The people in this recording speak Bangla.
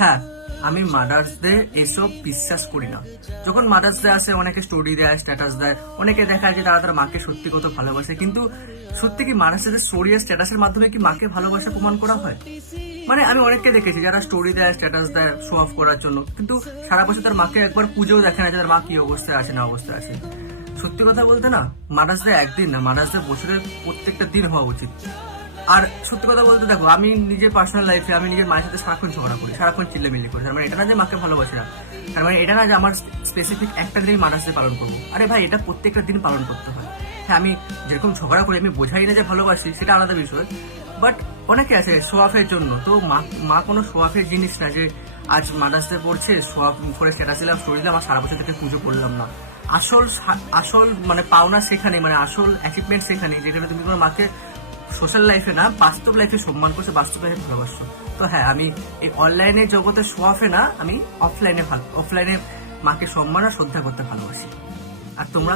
হ্যাঁ, আমি মাদার্স ডে এসব বিশ্বাস করি না। যখন মাদার্স ডে আসে অনেকে স্টোরি দেয়, স্ট্যাটাস দেয়, অনেকে দেখায় যে তারা তার মাকে সত্যি কত ভালোবাসে, কিন্তু সত্যি কি মাদার্স ডে স্টোরি আর স্ট্যাটাসের মাধ্যমে কি মাকে ভালোবাসা প্রমাণ করা হয়? মানে আমি অনেককে দেখেছি যারা স্টোরি দেয়, স্ট্যাটাস দেয় শো অফ করার জন্য, কিন্তু সারা বছর তার মাকে একবার পুজোও দেখে না যে তার মা কি অবস্থায় আছে না অবস্থায় আছে। সত্যি কথা বলতে না, মাদার্স ডে একদিন না, মাদার্স ডে বছরের প্রত্যেকটা দিন হওয়া উচিত। আর সত্যি কথা বলতে দেখো, আমি নিজের পার্সোনাল লাইফে আমি নিজের মায়ের সাথে সারাক্ষণ ঝগড়া করি, সারাক্ষণ চিল্লামিল্লি করি। তার মানে এটা না যে মাকে ভালোবাসি না, তার মানে এটা না যে আমার স্পেসিফিক একটা দিন মাদার্স ডে পালন করবো। আরে ভাই, এটা প্রত্যেকটা দিন পালন করতে হয়। হ্যাঁ, আমি যেরকম ঝগড়া করি আমি বোঝাই না যে ভালোবাসি, সেটা আলাদা বিষয়। বাট অনেকে আছে শো অফের জন্য, তো মা কোনো শো অফের জিনিস না যে আজ মাদার্স ডে পড়ছে, শো অফ করে স্ট্যাটাস দিলাম, স্টোরি দিলাম, আর সারা বছর থেকে পুজো করলাম না। আসল আসল মানে পাওনা সেখানে, মানে আসল অ্যাচিভমেন্ট সেখানে, যেখানে তুমি তোমার মাকে সোশ্যাল লাইফে না, বাস্তব লাইফে সম্মান করছে, বাস্তব লাইফে ভালোবাসছো। তো হ্যাঁ, আমি এই অনলাইনে জগতে শো অফে না, আমি অফলাইনে মাকে সম্মান আর শ্রদ্ধা করতে ভালোবাসি। আর তোমরা?